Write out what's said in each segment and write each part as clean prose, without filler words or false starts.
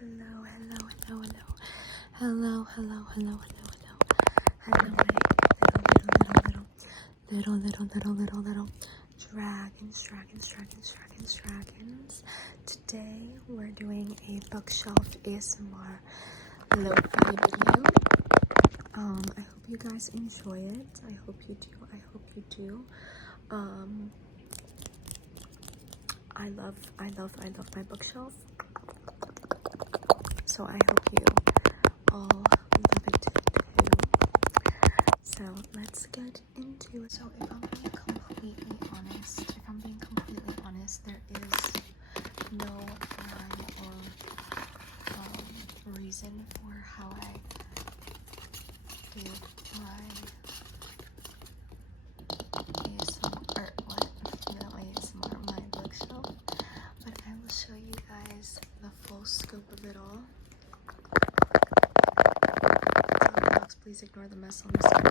Hello, little dragons. Today we're doing a bookshelf ASMR lo-fi video. I hope you guys enjoy it. I hope you do. I love my bookshelf. So I hope you all love it too. So let's get into it. So if I'm being completely honest, there is no rhyme or reason for how I did my my bookshelf. But I will show you guys the full scope of it all. Please ignore the mess on the screen.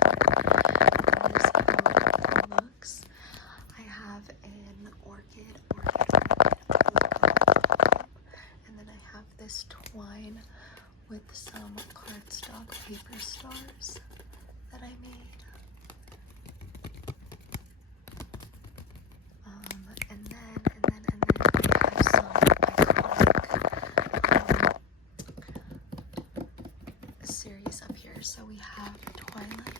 This is how it looks. I have an orchid, and then I have this twine with some cardstock paper stars that I made. And then I have some iconic series up here. So we have Twilight,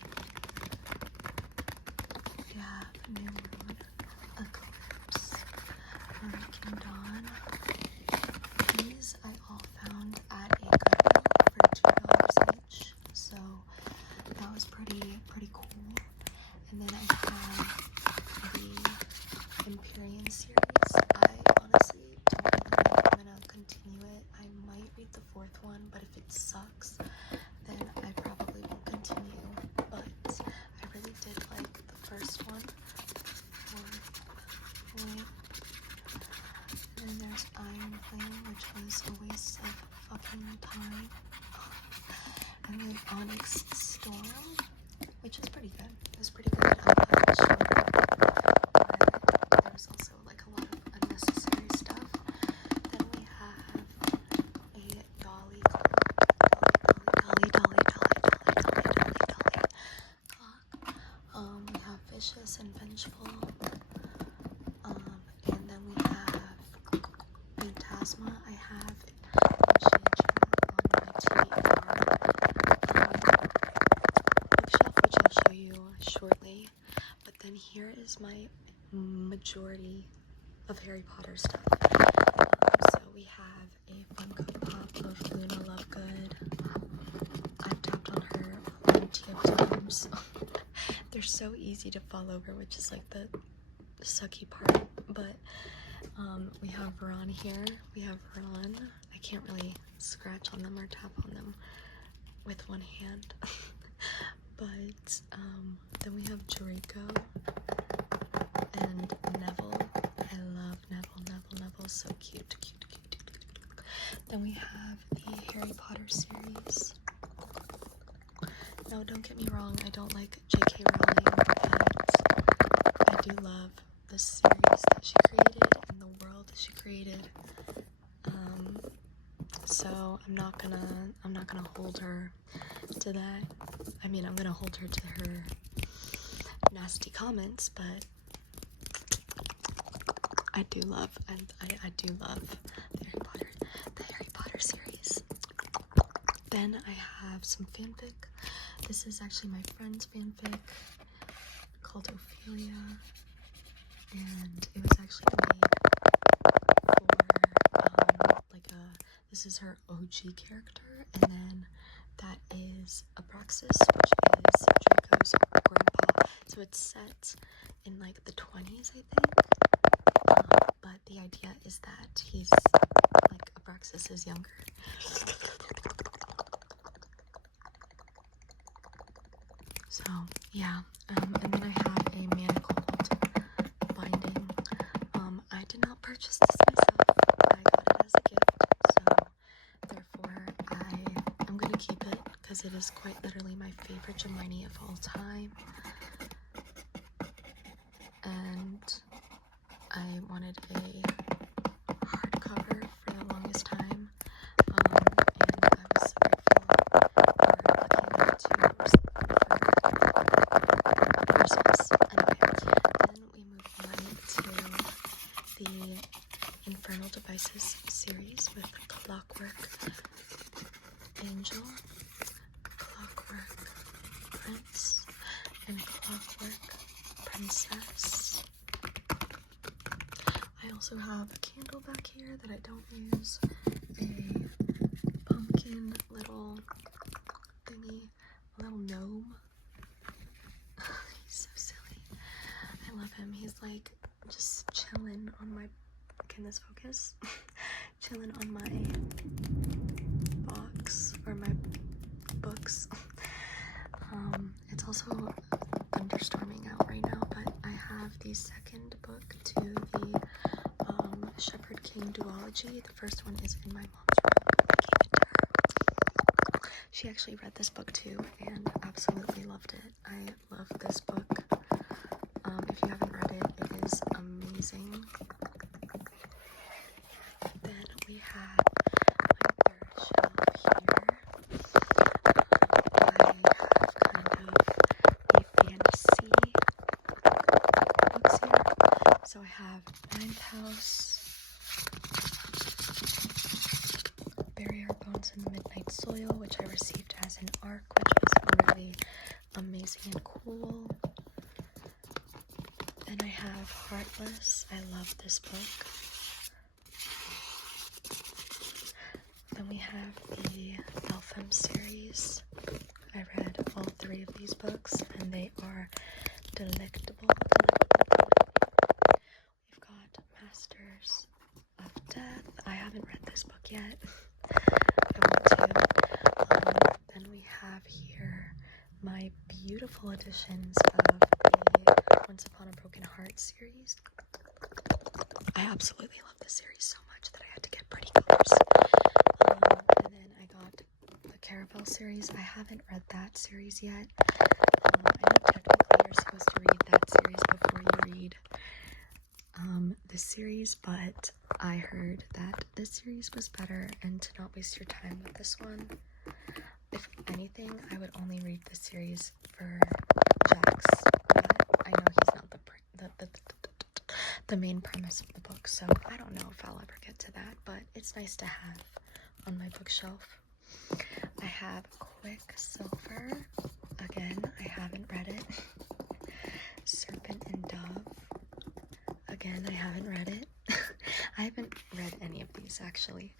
we have New Moon, Eclipse, Breaking Dawn. These I all found at a Goodwill for $2 each, so that was pretty cool. And then I have the Empyrean series. I honestly don't know if I'm gonna continue it. I might read the fourth one, but if it sucks, then I probably won't continue. But I really did like the first one. And then there's Iron Flame, which was a waste of fucking time. And then Onyx Storm, which is pretty good. It was pretty good. It's short, but there was also like a lot of unnecessary stuff. Then we have a Dolly clock. We have Vicious and Vengeful. And then we have Phantasma. I have on my bookshelf, which I'll show you shortly. But then here is my majority of Harry Potter stuff. So we have a Funko Pop of Luna Lovegood. I've tapped on her plenty of times. They're so easy to fall over, which is like the sucky part. But we have Ron here. We have Ron. I can't really scratch on them or tap on them with one hand. But then we have Draco and Neville. I love Neville, so cute. Then we have the Harry Potter series. No, don't get me wrong, I don't like J.K. Rowling, but I do love the series that she created and the world that she created. So I'm not gonna hold her to that. I mean, I'm gonna hold her to her nasty comments, but I do love the Harry Potter series. Then I have some fanfic. This is actually my friend's fanfic called Ophelia, and it was actually made for this is her OG character, and then that is Abraxas, which is Draco's grandpa. So it's set in like the 20s, I think. But the idea is that he's like Abraxas is younger. So yeah, and then I have a manacled binding. I did not purchase this myself. I got it as a gift, so therefore I'm gonna keep it because it is quite literally my favorite Hermione of all time. And I wanted a hardcover for the longest time. this series with Clockwork Angel, Clockwork Prince, and Clockwork Princess. I also have a candle back here that I don't use, a pumpkin little thingy, a little gnome. He's so silly. I love him. He's like just chilling on my, can this focus? Chilling on my box, or my books. It's also thunderstorming out right now, but I have the second book to the Shepherd King duology. The first one is in my mom's room. I gave it to her. She actually read this book too and absolutely loved it. I love this book. If you haven't read it, it is amazing. Then we have my third shelf here. I have kind of a fantasy books here. So I have Ninth House, Bury Our Bones in the Midnight Soil, which I received as an ARC, which was really amazing and cool. Then I have Heartless. I love this book. Then we have the Elfham series. I read all 3 of these books, and they are delectable. We've got Masters of Death. I haven't read this book yet. I want to. Then we have here my beautiful editions of the Once Upon a Broken Heart series. I absolutely love this series so much that I had to get pretty colors. And then I got the Caravel series. I haven't read that series yet. I know technically you're supposed to read that series before you read this series, but I heard that this series was better and to not waste your time with this one. If anything, I would only read this series for Jax, but I know he's not the main premise of the book, so I don't know if I'll ever get to that, but it's nice to have on my bookshelf. I have Quicksilver. Again, I haven't read it. Serpent and Dove. Again, I haven't read it. I haven't read any of these actually,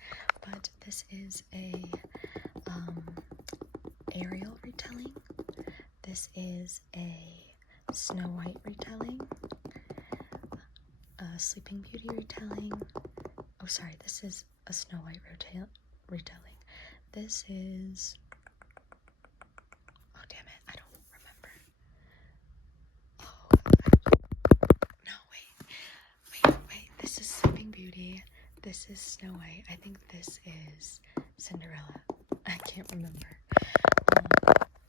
but this is a Ariel retelling. This is a Snow White retelling, a Sleeping Beauty retelling. Oh, sorry, this is a Snow White retelling. This is, oh damn it, I don't remember. Oh, no, wait, this is Sleeping Beauty. This is Snow White. I think this is Cinderella. I can't remember.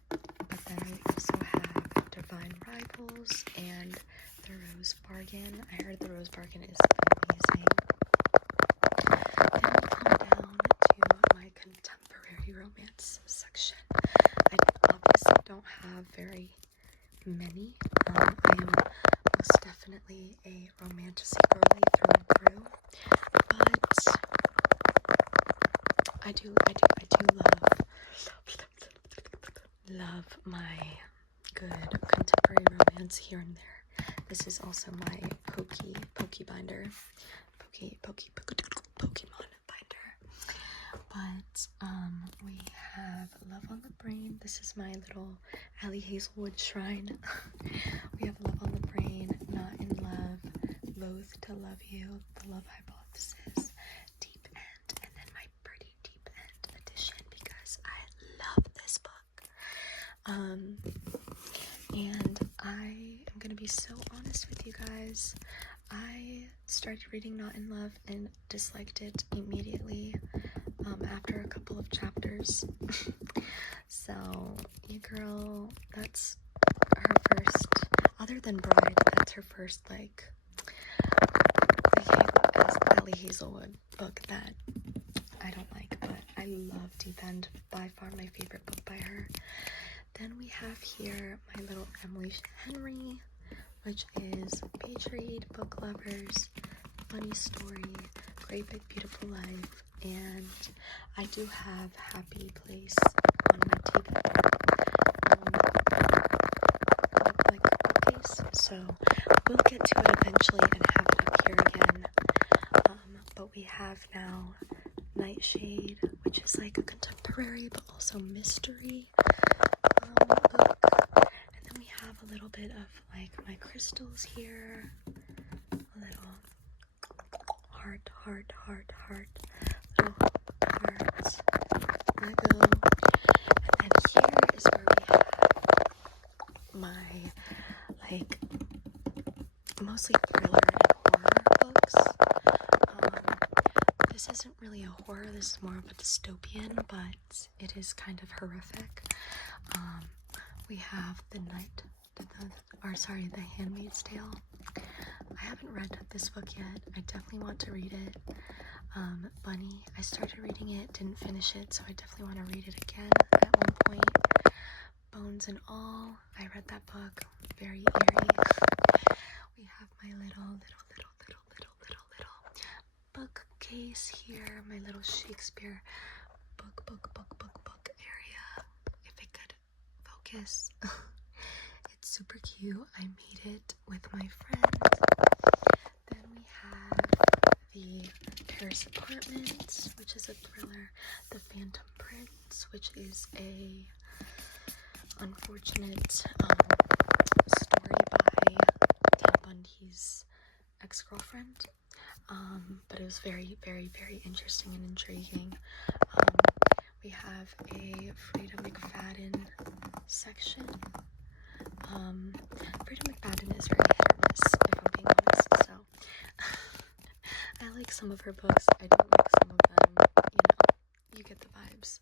But then I also have Divine Rivals and The Rose Bargain. I heard The Rose Bargain is amazing. Then we come down to my contemporary romance section. I obviously don't have very many. I am most definitely a romantasy girly through and through, but I do love my good contemporary romance here and there. This is also my Pokemon binder. But we have Love on the Brain. This is my little Allie Hazelwood shrine. We have Love on the Brain, Not in Love, Loath to Love You, The Love Hypothesis, Deep End, and then my pretty Deep End edition because I love this book. And I am gonna be so honest with you guys. I started reading Not in Love and disliked it immediately after a couple of chapters. So, you girl, that's her first, other than Bride, that's her first, like, Allie Hazelwood book that I don't like, but I love Deep End, by far my favorite book by her. Then we have here my little Emily Henry, which is page read, book lovers, funny story, Great Big Beautiful Life, and I do have Happy Place on my TV, like a bookcase, so we'll get to it eventually and have it up here again. But we have now Nightshade, which is like a contemporary but also mystery book. And then we have a little bit of like my crystals here, a little heart, little hearts, Lego. And then here is where we have my like mostly thriller and horror books. This isn't really a horror, this is more of a dystopian, but it is kind of horrific. We have The Handmaid's Tale. I haven't read this book yet. I definitely want to read it. Bunny, I started reading it, didn't finish it, so I definitely want to read it again at one point. Bones and All, I read that book, very eerie. We have my little bookcase here, my little Shakespeare book area, if it could focus. It's super cute. I made it with my friend. Then we have the Paris Apartments, which is a thriller. The Phantom Prince, which is a unfortunate story by Ted Bundy's ex-girlfriend. But it was very, very, very interesting and intriguing. We have a Frida McFadden section. Frida McFadden is very hit or miss, if I'm being honest, so I like some of her books, I don't like some of them, you get the vibes.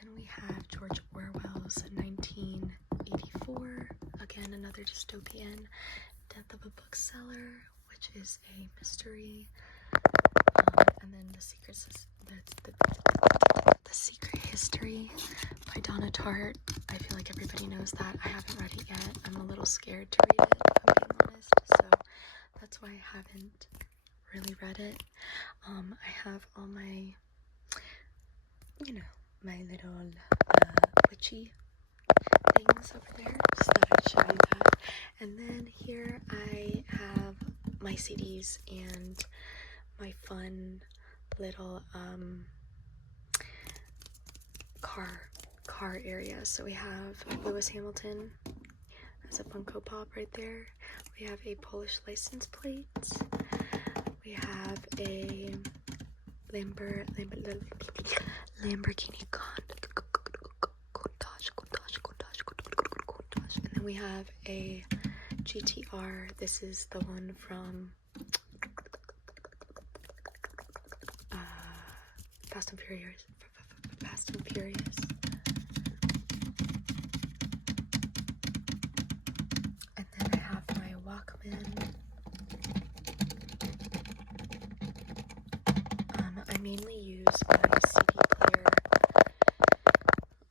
Then we have George Orwell's 1984, again another dystopian. Death of a Bookseller, which is a mystery, and then The Secret History by Donna Tartt. I feel like everybody knows that. I haven't read it yet. I'm a little scared to read it, if I'm being honest, so that's why I haven't really read it. I have all my, my little witchy things over there. Just thought I'd show you that. And then here I have my CDs and my fun little car area. So we have Lewis Hamilton as a Funko Pop right there. We have a Polish license plate. We have a Lamborghini and then we have a GTR. This is the one from Fast and Furious. And then I have my Walkman. I mainly use my CD player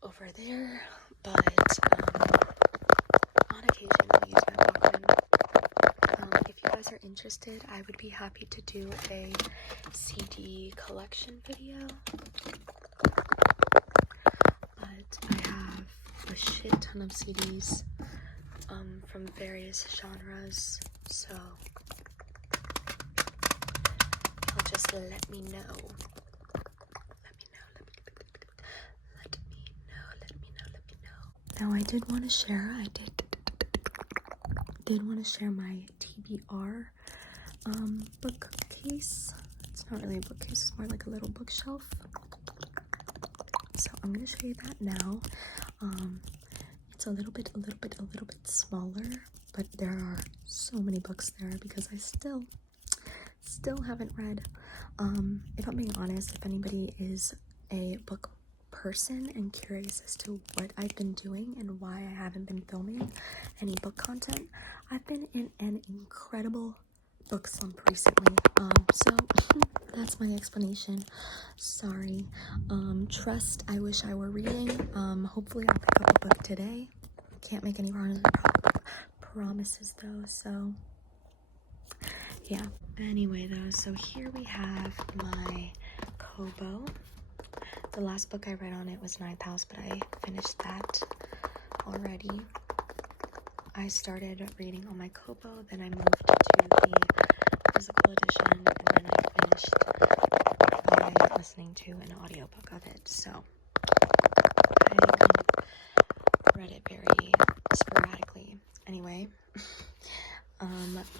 over there, but on occasion I'll use my Walkman. If you guys are interested, I would be happy to do a CD collection video. But I have a shit ton of CDs from various genres, so y'all just let me know. Now I did want to share, my TBR bookcase. It's not really a bookcase, it's more like a little bookshelf. So I'm gonna show you that now. It's a little bit smaller, but there are so many books there because I still haven't read. If I'm being honest, if anybody is a book person and curious as to what I've been doing and why I haven't been filming any book content, I've been in an incredible book slump recently. So that's my explanation. Sorry. Trust, I wish I were reading. Hopefully I'll pick up a book today. Can't make any promises though, so yeah. Anyway though, so here we have my Kobo. The last book I read on it was Ninth House, but I finished that already. I started reading on my Kobo, then I moved to the physical edition, and then I finished by listening to an audiobook of it. So I read it very sporadically. Anyway,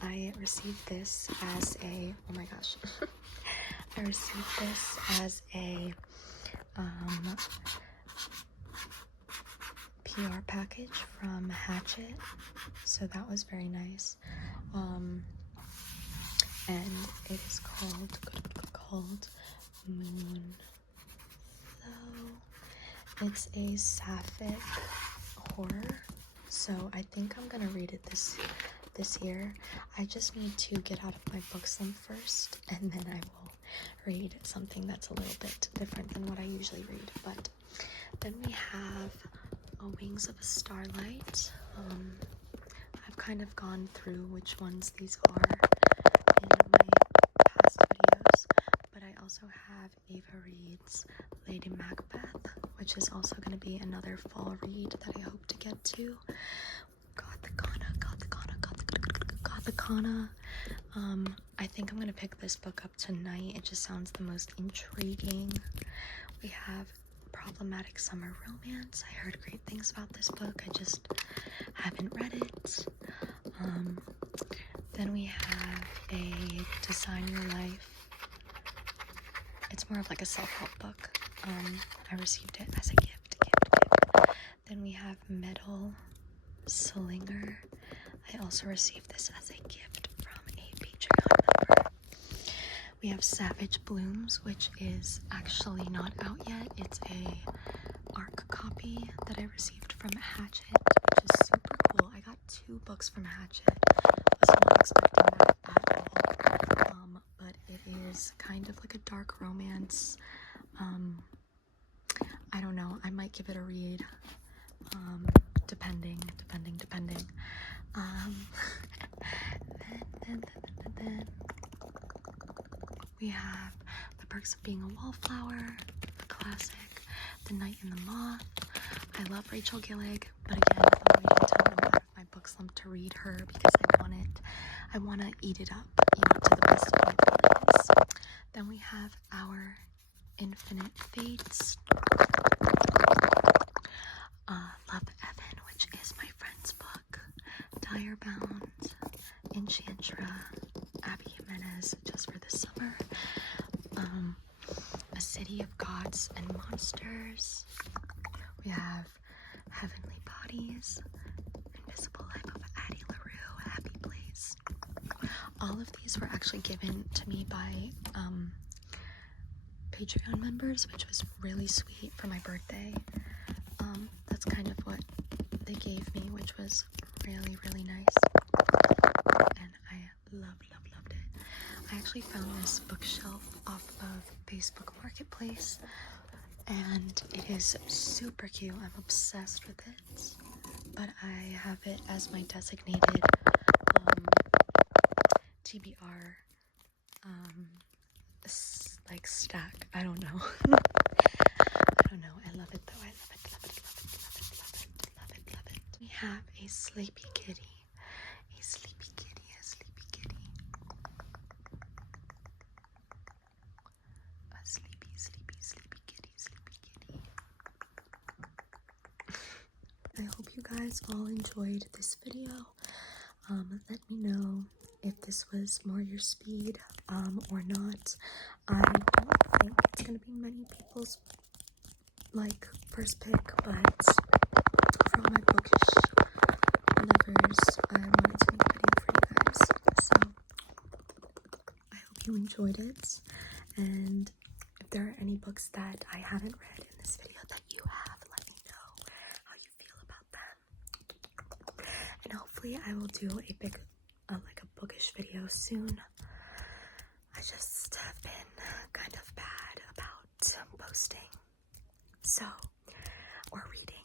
I received this as a, oh my gosh, I received this as a PR package from Hatchet, so that was very nice. And it is called Moon Flow. It's a sapphic horror, so I think I'm gonna read it this year. I just need to get out of my book slump first, and then I will read something that's a little bit different than what I usually read. But then we have Wings of a Starlight. I've kind of gone through which ones these are in my past videos, but I also have Ava Reed's Lady Macbeth, which is also going to be another fall read that I hope to get to. Gothicana. I think I'm going to pick this book up tonight. It just sounds the most intriguing. We have Problematic Summer Romance. I heard great things about this book. I just haven't read it. Then we have a Design Your Life. It's more of like a self-help book. I received it as a gift. Then we have Metal Slinger. I also received this as a gift from a Patreon member. We have Savage Blooms, which is actually not out yet. It's a ARC copy that I received from Hatchet, which is super cool. I got 2 books from Hatchet. Was not expecting that at all. But it is kind of like a dark romance. I don't know. I might give it a read. Depending. Then we have The Perks of Being a Wallflower, a classic, The Night and the Moth. I love Rachel Gillig, but again, I'm waiting until I'm out of my book slump to read her because I want to eat it up, to the best of my abilities. Then we have Our Infinite Fates. Love Evan, which is my friend's book. Dire Bound, Enchantra, Abby Jimenez, Just for the Summer. A City of Gods and Monsters. We have Heavenly Bodies, Invisible Life of Addie LaRue, Happy Place. All of these were actually given to me by Patreon members, which was really sweet for my birthday. That's kind of what they gave me, which was really, really nice. And I loved it. I actually found this bookshelf off of Facebook Marketplace, and it is super cute. I'm obsessed with it. But I have it as my designated TBR like stack. I don't know. I love it though. I love it. We have a Sleepy Kitty. A sleepy kitty. A sleepy kitty. I hope you guys all enjoyed this video. Let me know if this was more your speed or not. I don't think it's gonna be many people's first pick, but for all my bookish lovers, I wanted to make a video for you guys. So I hope you enjoyed it, and if there are any books that I haven't read in this video that you have, let me know how you feel about them. And hopefully I will do a big a bookish video soon. I just have been kind of bad about posting, or reading.